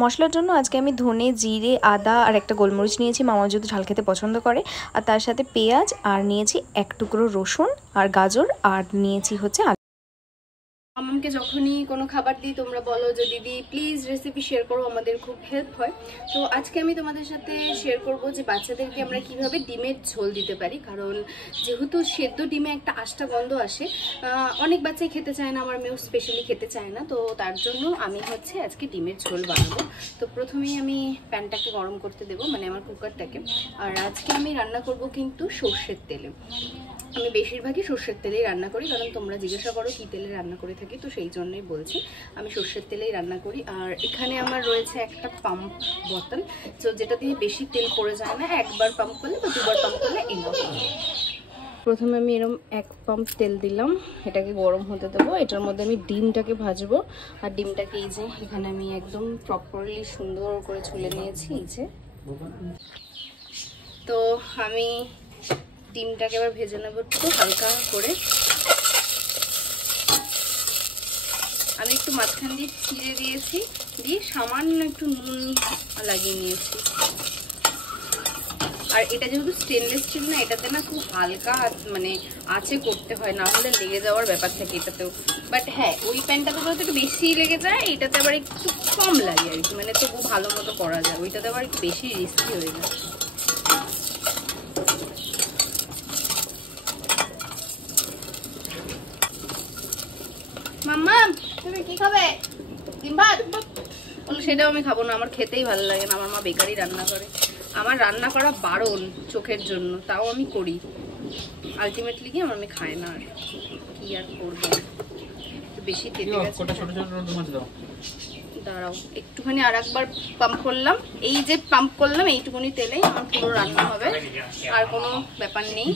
মশলার জন্য আজকে আমি ধনে, জিরে, আদা আর একটা গোলমরিচ নিয়েছি, মামা যদি ঝাল খেতে পছন্দ করে। আর তার সাথে পেঁয়াজ, আর নিয়েছি এক টুকরো রসুন আর গাজর, আর নিয়েছি হচ্ছে মামামকে যখনই কোনো খাবার দিই তোমরা বলো যে দিদি প্লিজ রেসিপি শেয়ার করো, আমাদের খুব হেল্প হয়। তো আজকে আমি তোমাদের সাথে শেয়ার করব যে বাচ্চাদেরকে আমরা কিভাবে ডিমের ঝোল দিতে পারি, কারণ যেহেতু সেদ্ধ ডিমে একটা আষ্টা গন্ধ আসে, অনেক বাচ্চাই খেতে চায় না, আমার মেয়েও স্পেশালি খেতে চায় না। তো তার জন্য আমি হচ্ছে আজকে ডিমের ঝোল বানাবো। তো প্রথমেই আমি প্যানটাকে গরম করতে দেবো, মানে আমার কুকারটাকে। আর আজকে আমি রান্না করব কিন্তু সর্ষের তেলে। আমি বেশিরভাগই সর্ষের তেলেই রান্না করি, কারণ তোমরা জিজ্ঞাসা করো কী তেলে রান্না করে থাকি, তো সেই জন্যই বলছি আমি সর্ষের তেলেই রান্না করি। আর এখানে আমার রয়েছে একটা পাম্প বোতল, তো যেটা দিয়ে বেশি তেল পড়ে যায় না, একবার পাম্প করলে বা দুবার পাম্প করলে এনাফ। প্রথমে আমি এরকম এক পাম্প তেল দিলাম, এটাকে গরম হতে দেবো। এটার মধ্যে আমি ডিমটাকে ভাজবো। আর ডিমটাকে এই যে এখানে আমি একদম প্রপারলি সুন্দর করে ছুলে নিয়েছি, এই যে। তো আমি ডিমটাকে এবার ভেজে নেব একটু হালকা করে। আমি একটু মাঝখান দিয়ে ছিঁড়ে দিয়েছি, দিয়ে সামান্য একটু নুন লাগিয়ে নিয়েছি। আর এটা যেহেতু স্টেনলেস স্টিল না, এটাতে না খুব হালকা মানে আঁচে করতে হয়, না হলে লেগে যাওয়ার ব্যাপার থাকে এটাতেও। বাট হ্যাঁ, ওই প্যানটাতে বলতে একটু বেশি লেগে যায়, এটাতে আবার একটু কম লাগে আর কি, মানে তবু ভালো মতো করা যায়। ওইটাতে আবার একটু বেশি রিস্কি হয়ে যায়। মাম্মা তুমি কি খাবে? ডিম ভাত? বলো সেটাও আমি খাবো না, আমার খেতেই ভালো লাগে না। আমার মা বেকারি রান্না করে, আমার রান্না করা বারণ চোখের জন্য, তাও আমি করি। আলটিমেটলি কি আমার মেয়ে খায় না, আর কি আর করবো, বেশি তেতে গেছে। দাঁড়াও একটুখানি আর একবার পাম্প করলাম, এই যে পাম্প করলাম এইটুকুনি তেলেই আমার পুরো রান্না হবে, আর কোনো ব্যাপার নেই।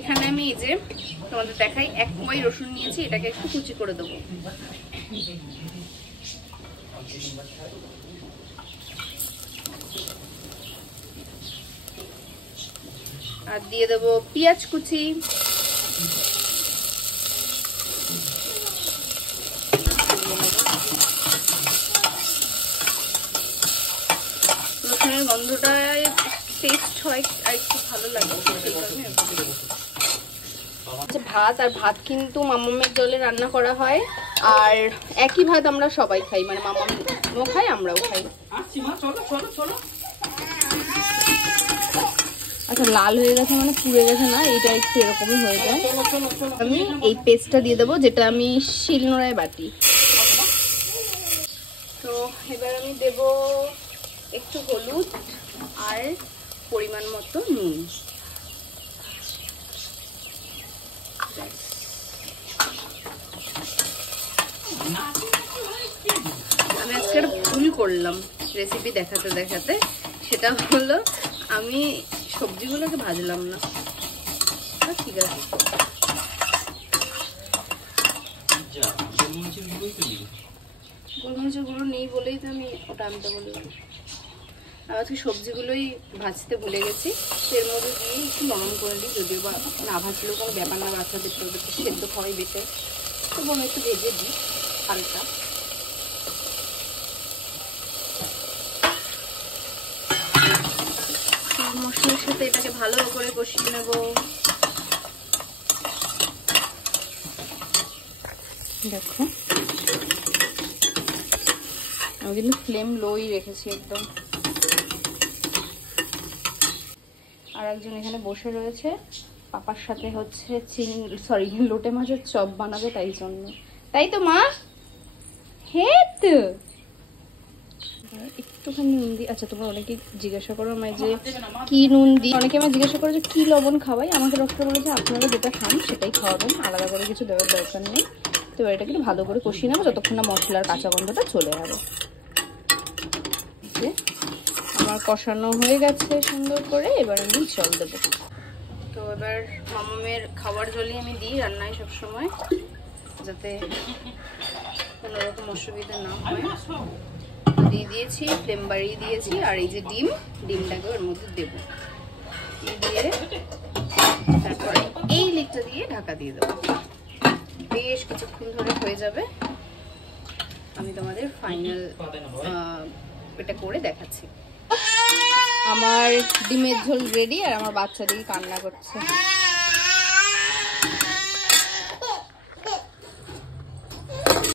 এখানে আমি এই যে তোমাদের দেখাই এক কোয়াই রসুন নিয়েছি, এটাকে একটু কুচি করে দেবো। আর দিয়ে দেবো পেঁয়াজ কুচি, রসুনের গন্ধটা টেস্ট হয় আর একটু ভালো লাগে। ভাত, আর ভাত কিন্তু মামামের জলে রান্না করা হয়, আর একই ভাত আমরা সবাই খাই, মানে মামামও খাই আমরাও খাই। আচ্ছা লাল হয়ে গেছে মানে পুড়ে গেছে না, এইটা একটু এরকমই হয়ে যায়। আমি এই পেস্টটা দিয়ে দেবো, যেটা আমি শিলনোড়ায় বাটি। তো এবার আমি দেব একটু হলুদ আর পরিমাণ মতো নুন। আমি আজকে একটা ভুল করলাম রেসিপি দেখাতে দেখাতে, সেটা হলো আমি সবজিগুলোকে ভাজলাম না। ঠিক আছে, গোলমরিচের গুঁড়ো নেই বলেই তো আমি ওটা আনতে বললাম। আজকে সবজিগুলোই ভাজতে ভুলে গেছি, এর মধ্যে দিয়ে একটু নরম করে দিই, যদিও বা না ভাজলেও কোনো ব্যাপার না, বাচ্চাদের তো একটু সেদ্ধ খাওয়াই বেটার, তবু আমি একটু ভেজে দিই হালকা। মশলার সাথে এটাকে ভালো করে কষিয়ে নেব। দেখো আমি কিন্তু ফ্লেম লোই রেখেছি একদম। আর একজন এখানে বসে রয়েছে, পাপার সাথে হচ্ছে লোটে মাছের চপ বানাবে, তাই জন্য। তাই তো মা? হ্যাঁ তো একটুখানি নুন দিই। আচ্ছা তোমরা অনেকে জিজ্ঞাসা করো আমায় যে কি নুন দিই, অনেকে আমায় জিজ্ঞাসা করো যে কি লবণ খাওয়াই। আমাকে ডক্টর বলেছে আপনারা যেটা খান সেটাই খাওয়াবেন, আলাদা করে কিছু দেওয়ার দরকার নেই। তো এটাকে একটু ভালো করে কষিয়ে নেবো যতক্ষণ না মশলার কাঁচা গন্ধটা চলে যাবে। আমার কষানো হয়ে গেছে সুন্দর করে, এবার আমি জল দেবো। তো এবার মামামের খাবার জলই আমি দিই রান্নায় সবসময়, যাতে কোনো রকম অসুবিধা না হয়। দিয়ে দিয়েছি, ফ্লেম বাড়িয়ে দিয়েছি। আর এই যে ডিমটাকে ওর মধ্যে দেবো, দিয়ে তারপরে এই লিকটা দিয়ে ঢাকা দিয়ে দেবো। বেশ কিছুক্ষণ ধরে হয়ে যাবে, আমি তোমাদের ফাইনাল রেসিপিটা করে দেখাচ্ছি। আমার ডিমের ঝোল রেডি আর আমার বাচ্চা দিকে কান্না করছে।